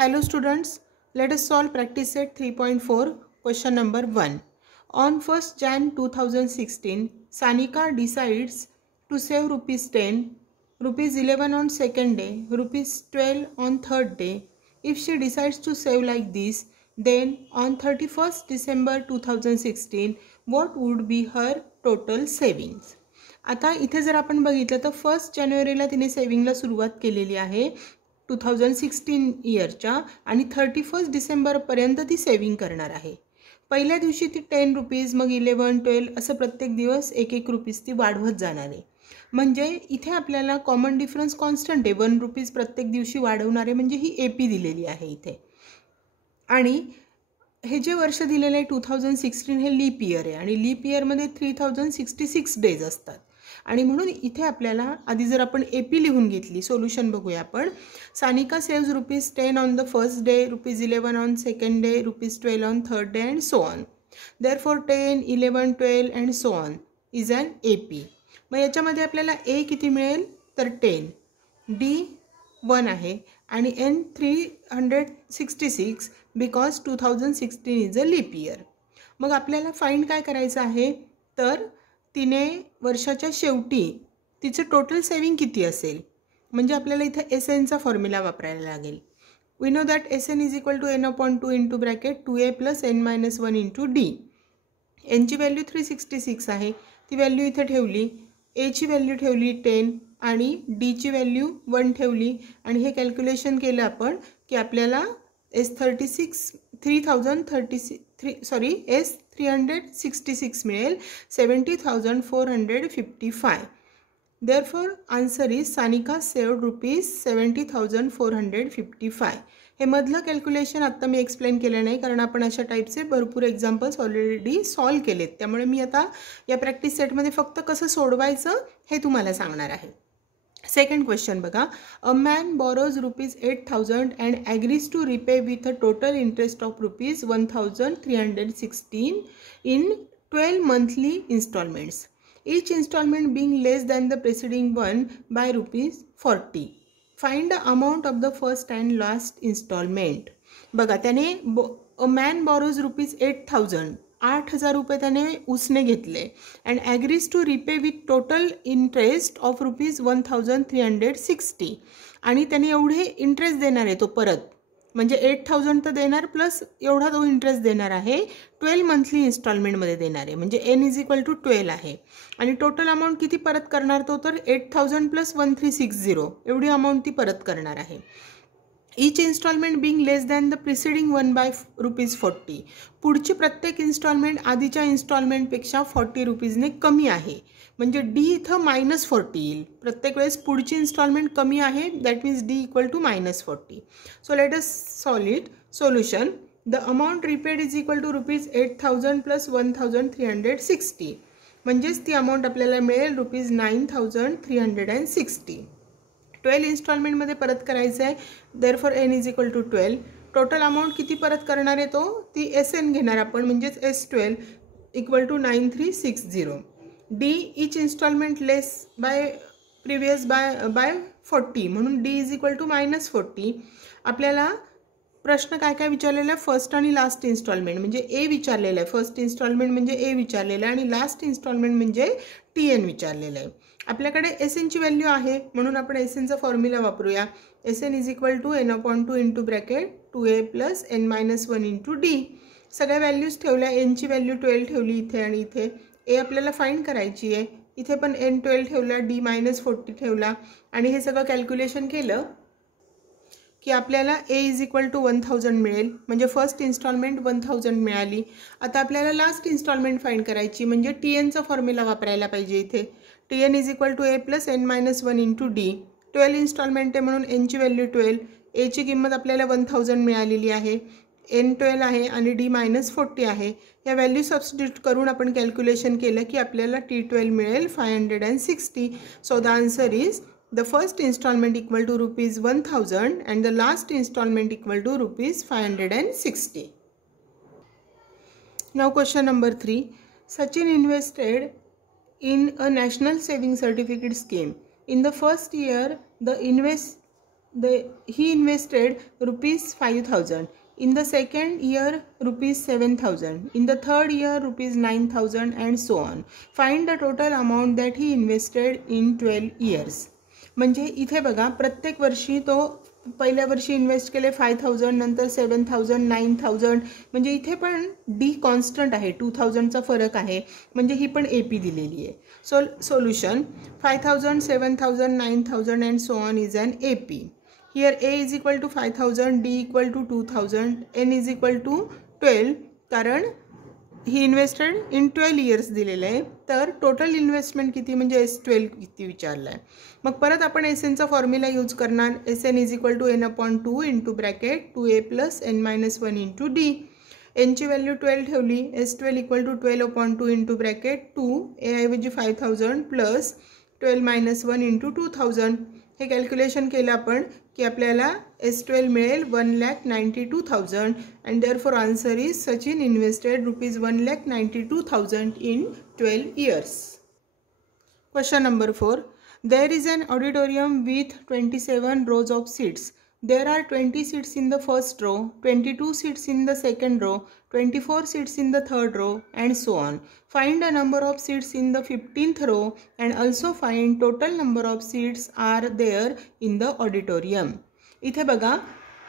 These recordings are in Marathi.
Hello students, let us solve practice set 3.4 question number 1. On 1st Jan 2016, Sanika decides to save rupees 10, rupees 11 on second day, rupees 12 on third day. If she decides to save like this, then on 31st December 2016, what would be her total savings? आता इथे जर आपण बघितलं तर 1 जानेवारीला तिने सेविंगला सुरुवात केलेली आहे 2016 इयरच्या आणि 31 डिसेंबरपर्यंत ती सेविंग करणार आहे. पहिल्या दिवशी ती 10 रुपीज, मग 11, 12 असं प्रत्येक दिवस 1-1 रुपीज ती वाढवत जाणार आहे. म्हणजे इथे आपल्याला कॉमन डिफरन्स कॉन्स्टंट आहे, 1 रुपीज प्रत्येक दिवशी वाढवणार आहे, म्हणजे ही AP दिलेली आहे इथे. आणि हे जे वर्ष दिलेलं आहे 2016 हे लीप इयर आहे आणि लीप इयरमध्ये 3066 डेज असतात. आणि म्हणून इथे आपल्याला आधी जर आपण AP लिहून घेतली, सोल्युशन बघूया आपण. Sanika saves rupees 10 on the first day, rupees 11 on second day, rupees 12 on third day and so on. Therefore 10, 11, 12 and so on is an AP. मग याच्यामध्ये आपल्याला A किती मिळेल तर 10, D 1 आहे आणि N 366 because 2016 is a leap year. मग आपल्याला फाइंड काय करायचं आहे तर तिने वर्षाच्या शेवटी तिचं टोटल सेविंग किती असेल, म्हणजे आपल्याला इथे SNचा फॉर्म्युला वापरायला लागेल. We know that SN is equal to N/2 into bracket 2A plus N-1 into D. Nची व्हॅल्यू 366 आहे, ती व्हॅल्यू इथे ठेवली. Aची व्हॅल्यू ठेवली 10 आणि Dची व्हॅल्यू 1 ठेवली आणि हे कॅल्क्युलेशन केलं आपण की आपल्याला S366 मिळेल 70,455. Therefore answer is Sanika saved rupees 70,455. हे मधलं कॅल्क्युलेशन आत्ता मी एक्सप्लेन केलं नाही कारण आपण अशा टाईपचे भरपूर एक्झाम्पल्स ऑलरेडी सॉल्व केलेत. त्यामुळे मी आता या प्रॅक्टिस सेटमध्ये फक्त कसं सोडवायचं हे तुम्हाला सांगणार आहे. सेकंड क्वेश्चन बघा. A man borrows rupees 8,000 and agrees to repay with a total interest of rupees 1,316 in 12 monthly installments. Each installment being less than the preceding one by rupees 40. Find the amount of the first and last installment. बघा त्याने अ मॅन बॉरोज रुपीज 8,000 8,000 रुपये त्याने उसने घेतले and agrees to repay with total interest of rupees 1,360 आणि त्याने एवढे इंटरेस्ट देणार आहे तो परत, म्हणजे 8,000 तर देणार प्लस एवढा तो इंटरेस्ट देणार आहे 12 मंथली इन्स्टॉलमेंटमध्ये देणार आहे, म्हणजे N इज इक्वल टू 12 आहे. आणि टोटल अमाऊंट किती परत करणार तो तर 8,000 प्लस 1,360 एवढी अमाऊंट ती परत करणार आहे. Each installment being less than the preceding one by rupees 40. पुढची प्रत्येक इन्स्टॉलमेंट आधीच्या इन्स्टॉलमेंटपेक्षा 40 रुपीजने कमी आहे, म्हणजे D इथं -40 येईल. प्रत्येक वेळेस पुढची इन्स्टॉलमेंट कमी आहे, that means D equal to -40. So let us solve it. Solution. The amount repaid is equal to rupees 8,000 plus 1,360, म्हणजेच ती अमाऊंट आपल्याला मिळेल रुपीज 9,360. 12 इन्स्टॉलमेंटमध्ये परत करायचं आहे. Therefore N is equal to 12. Total amount किती परत करणार आहे तो ती SN घेणार आपण, म्हणजेच S12 equal to 9,360. D each installment less by previous by 40, म्हणून D इज इक्वल टू -40. आपल्याला प्रश्न काय काय विचारलेला आहे, फर्स्ट आणि लास्ट इन्स्टॉलमेंट म्हणजे A विचारलेलं आहे. फर्स्ट इन्स्टॉलमेंट म्हणजे A विचारलेलं आहे आणि लास्ट इन्स्टॉलमेंट म्हणजे TN विचारलेलं आहे. आपल्याकडे SNची व्हॅल्यू आहे म्हणून आपण SNचा फॉर्म्युला वापरूया. SN is equal to N/2 into bracket 2A plus N-1 into D. सगळ्या व्हॅल्यूज ठेवल्या. Nची व्हॅल्यू 12 ठेवली इथे आणि इथे. A आपल्याला फाइंड करायची आहे, इथे पण N 12 ठेवला, D -40 ठेवला आणि हे सगळं कॅल्क्युलेशन केलं की आपल्याला A इज इक्वल टू 1,000 मिळेल, म्हणजे फर्स्ट इन्स्टॉलमेंट 1,000 मिळाली. आता आपल्याला लास्ट इन्स्टॉलमेंट फाइंड करायची, म्हणजे TNचा फॉर्म्युला वापरायला पाहिजे इथे. TN is equal to A plus N-1 into D. 12 installment आहे म्हणून Nची व्हॅल्यू 12, Aची किंमत आपल्याला 1,000 मिळालेली आहे, N 12 आहे आणि D -40 आहे. या व्हॅल्यू सबस्टिट्यूट करून आपण कॅल्क्युलेशन केलं की आपल्याला T12 मिळेल 560. So the answer is the first installment equal to rupees 1,000 and the last installment equal to rupees 560. Now question number 3. Sachin invested in a national saving certificate scheme. In the first year, the he invested rupees 5,000. In the second year, rupees 7,000. In the third year, rupees 9,000 and so on. Find the total amount that he invested in 12 years. म्हणजे इथे बघा प्रत्येक वर्षी तो पहिल्या वर्षी इन्वेस्ट केले 5,000, नंतर 7,000, 9,000. म्हणजे इथे पण डी कॉन्स्टंट आहे, 2,000चा फरक आहे, म्हणजे ही पण AP दिलेली आहे. So solution 5,000, 7,000, 9,000 and so on is an AP. Here A is equal to 5,000, D equal to 2,000, N is equal to 12 कारण ही इन्व्हेस्टेड इन 12 इयर्स दिलेलं आहे. तर टोटल इन्व्हेस्टमेंट किती म्हणजे S12 किती विचारलं आहे. मग परत आपण SNचा फॉर्म्युला यूज करणार. SN is equal to N/2 into bracket 2A plus N-1 into D. Nची व्हॅल्यू 12 ठेवली. S12 equal to 12/2 into bracket 2 A ऐवजी 5,000 प्लस 12-1 इंटू 2,000. हे कॅल्क्युलेशन केलं आपण की आपल्याला S12 मिळेल 1,92,000 and therefore answer is Sachin invested rupees 1,92,000 in 12 years. Question number 4. There is an auditorium with 27 rows of seats. There are 20 seats in the first row, 22 seats in the second row, 24 seats in the third row and so on. Find the number of seats in the 15th row and also find total number of seats are there in the auditorium. इथे बघा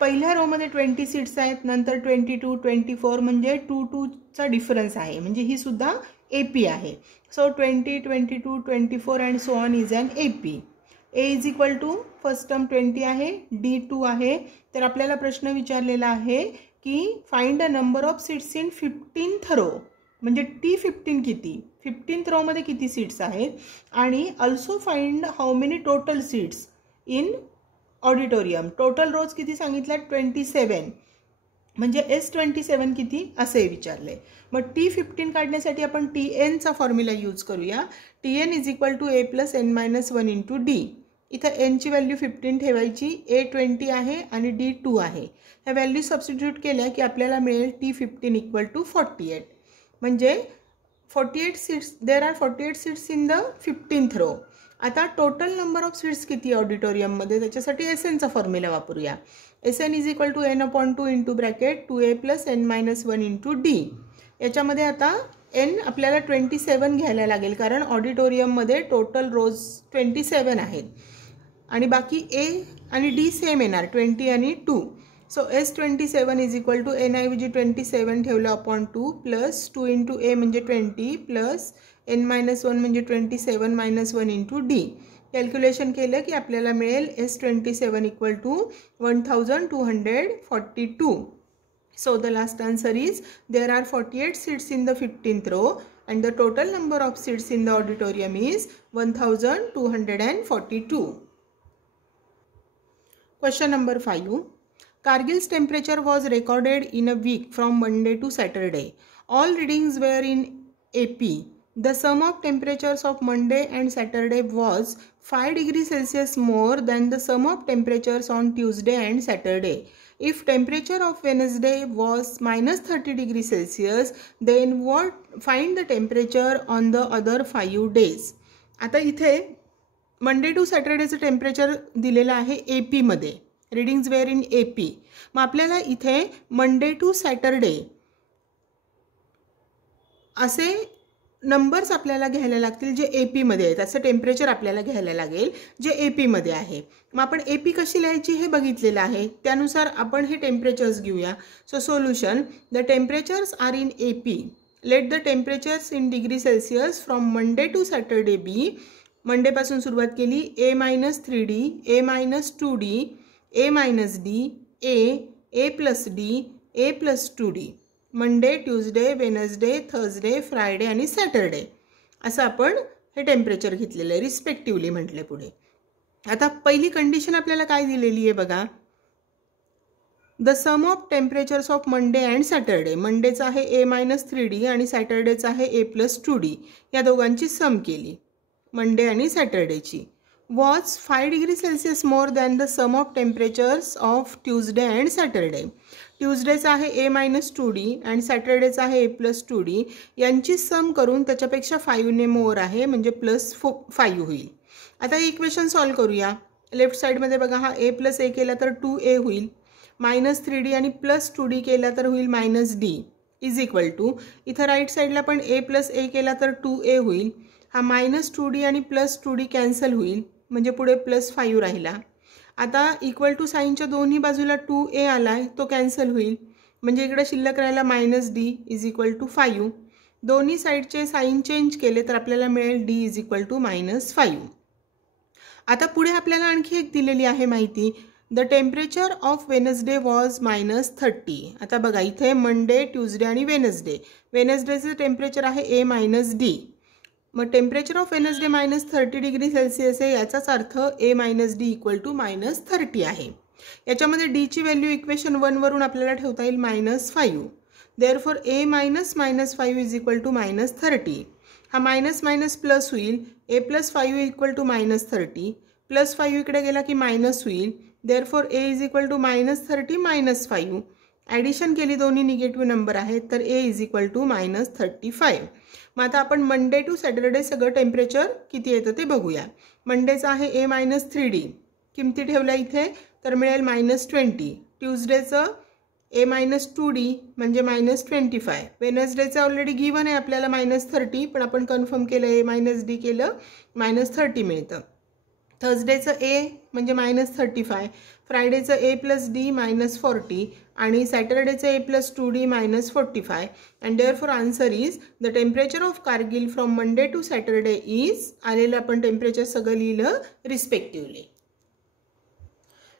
पहिल्या रो मध्ये 20 सीट्स आहेत, नंतर 22, 24 म्हणजे 2-2चा डिफरन्स आहे, म्हणजे ही सुद्धा AP आहे. So 20, 22, 24 and so on is an AP. A is equal to first term 20 आहे, D 2 आहे. तर आपल्याला प्रश्न विचारलेला आहे की find the number of seats in 15th row, म्हणजे T15 किती, 15th रो मध्ये किती सीट्स आहेत आणि also find how many total seats in auditorium. Total rows किती सांगितलं 27, म्हणजे S27 किती असे विचारले. मग T15 काढण्यासाठी आपण TNचा फॉर्म्युला यूज करूया. TN is equal to A plus N-1 into D. इथं Nची व्हॅल्यू 15 ठेवायची, A 20 आहे आणि D 2 आहे. ह्या व्हॅल्यू सबस्टिट्यूट केल्या की आपल्याला मिळेल T15 इक्वल टू 48. म्हणजे 48 seats, there are 48 seats in the 15th row. आता टोटल नंबर ऑफ सीट्स किती ऑडिटोरियममध्ये, त्याच्यासाठी SNचा फॉर्म्युला वापरूया. SN is equal to N/2 into bracket 2A plus N-1 into D. याच्यामध्ये आता N आपल्याला 27 घ्यायला लागेल कारण ऑडिटोरियममध्ये टोटल रोज 27 आहेत आणि बाकी A आणि D सेम येणार 20 आणि 2. So S27 is equal to N ऐवजी 27 ठेवलं अपॉन 2 प्लस 2 इंटू A म्हणजे 20 प्लस N-1 म्हणजे 27-1 इंटू D. कॅल्क्युलेशन केलं की आपल्याला मिळेल S27 equal to 1,242. So the last answer is there are 48 seats in the 15th row and the total number of seats in the auditorium is 1,242. Question number 5. Kargil's temperature was recorded in a week from Monday to Saturday. All readings were in AP. The sum of temperatures of Monday and Saturday was 5 degrees Celsius more than the sum of temperatures on Tuesday and Saturday. If temperature of Wednesday was minus 30 degrees Celsius, then find the temperature on the other 5 days. आता इथे मंडे टू सॅटर्डेचं टेम्परेचर दिलेलं आहे AP मध्ये, रीडिंग्स वेअर इन AP. मग आपल्याला इथे मंडे टू सॅटरडे असे नंबर्स आपल्याला घ्यायला लागतील जे AP मध्ये आहेत. असं टेम्परेचर आपल्याला घ्यायला लागेल जे AP मध्ये आहे. मग आपण AP कशी लिहायची हे बघितलेलं आहे, त्यानुसार आपण हे टेम्परेचर्स घेऊया. So solution the temperatures are in AP. Let the temperatures in degree Celsius from Monday to Saturday be. मंडेपासून सुरुवात केली A-3D, A-2D, A-D, A+D, A+2D. Monday, Tuesday, Wednesday, Thursday, Friday आणि सॅटरडे असं आपण हे टेम्परेचर घेतलेलं आहे रिस्पेक्टिव्हली म्हटले पुढे. आता पहिली कंडिशन आपल्याला काय दिलेली आहे बघा, the sum of temperatures of Monday and Saturday. मंडेचा आहे A-3D आणि सॅटरडेचा आहे A+2D. या दोघांची सम केली मंडे आणि सॅटरडेची. Was 5 degree Celsius more than the sum of temperatures of Tuesday and Saturday. ट्यूजडेचा आहे A-2D आणि सॅटरडेचा आहे A+2D. यांची सम करून त्याच्यापेक्षा 5ने मोर आहे म्हणजे +5 होईल. आता इक्वेशन सॉल्व करूया. लेफ्ट साईडमध्ये बघा हा ए प्लस ए केला तर 2a होईल, -3d आणि +2d केला तर होईल -d इज इक्वल टू, इथं राईट साईडला पण ए प्लस ए केला तर 2a होईल, हा -2d आणि +2d कॅन्सल होईल म्हणजे पुढे +5 राहिला. आता इक्वल टू साईनच्या दोन्ही बाजूला 2a आलाय, तो कॅन्सल होईल म्हणजे इकडे शिल्लक राहिला -d इज इक्वल टू 5. दोन्ही साईडचे साईन चेंज केले तर आपल्याला मिळेल d इज इक्वल टू -5. आता पुढे आपल्याला आणखी एक दिलेली आहे माहिती, the temperature of Wednesday was -30. आता बघा इथे मंडे, ट्यूजडे आणि वेनसडेचं टेम्परेचर आहे a -d. मग temperature of Wednesday -30 degree Celsius आहे, याचाच अर्थ a -d इक्वल टू -30 आहे. याच्यामध्ये d ची व्हॅल्यू इक्वेशन 1 वरून आपल्याला ठेवता येईल -5. Therefore a -5 is equal to -30. हा मायनस मायनस प्लस होईल, a + 5 इक्वल टू -30, +5 इकडे गेला की मायनस होईल. Therefore a is equal to -30 - 5. Addition केली, दोन्ही निगेटिव्ह नंबर आहेत, तर a इज इक्वल टू -35. मग आता आपण मंडे टू सॅटरडे सगळं टेम्परेचर किती येतं ते बघूया. मंडेचं आहे a -3d, किमती ठेवल्या इथे तर मिळेल -20. ट्यूजडेचं a -2d म्हणजे -25. वेनसडेचं ऑलरेडी गिवन आहे आपल्याला -30, पण आपण कन्फर्म केलं a - d केलं -30 मिळतं. थर्सडेचं a म्हणजे -35, फ्रायडेचं a + d -40 आणि सॅटरडेचं a + 2d -45. And therefore answer is the temperature of Kargil from Monday to Saturday is, आलेलं आपण टेम्परेचर सगळं लिहिलं respectively.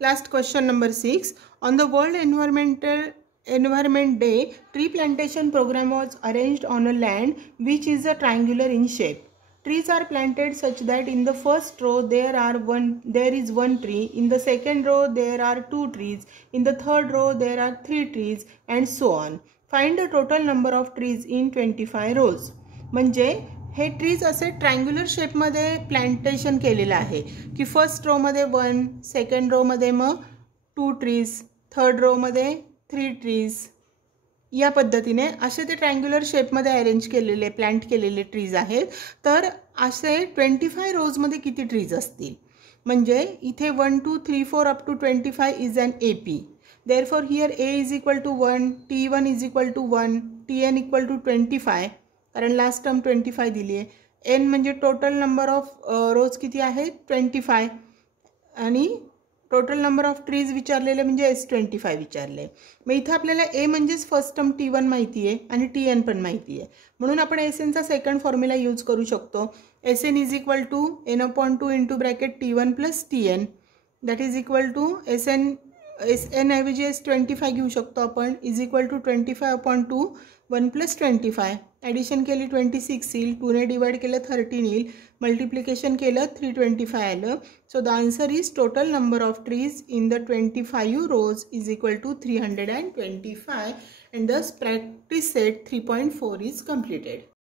Last question number 6. On the World Environment Day, tree plantation program was arranged on a land which is a triangular in shape. Trees are planted such that in the first row there is one tree, in the second row there are 2 trees, in the third row there are 3 trees and so on. Find the total number of trees in 25 rows. म्हणजे हे ट्रीज असे ट्रायंग्युलर शेपमध्ये प्लांटेशन केलेलं आहे की फर्स्ट रोमध्ये 1, सेकंड रोमध्ये मग 2 ट्रीज, थर्ड रोमध्ये 3 ट्रीज, या पद्धतीने असे ते ट्रायंग्युलर शेपमध्ये अरेंज केलेले प्लांट केलेले ट्रीज आहेत. तर असे 25 रोजमध्ये किती ट्रीज असतील, म्हणजे इथे 1, 2, 3, 4 up to 25 is an AP. Therefore here a is equal to 1, T1 is equal to 1, Tn equal to 25, कारण लास्ट टर्म 25 दिली आहे. n म्हणजे टोटल नंबर ऑफ रोज किती आहे 25, आणि टोटल नंबर ऑफ ट्रीज विचारलेले म्हणजे S25 विचारले. मग इथं आपल्याला a म्हणजेच फर्स्ट टर्म T1 माहिती आहे आणि Tn पण माहिती आहे, म्हणून आपण Snचा सेकंड फॉर्म्युला यूज करू शकतो. Sn is equal to n/2 into bracket T1 + Tn, that is equal to Sn ऐवजी S25 घेऊ शकतो आपण, इज इक्वल टू 25/2 1 + 25. ॲडिशन केली 26 येईल, 2ने डिवाइड केलं 13 येईल, मल्टिप्लिकेशन केलं 325 आलं. So the answer is total number of trees in the 25 rows is equal to 325 and this practice set 3.4 is completed.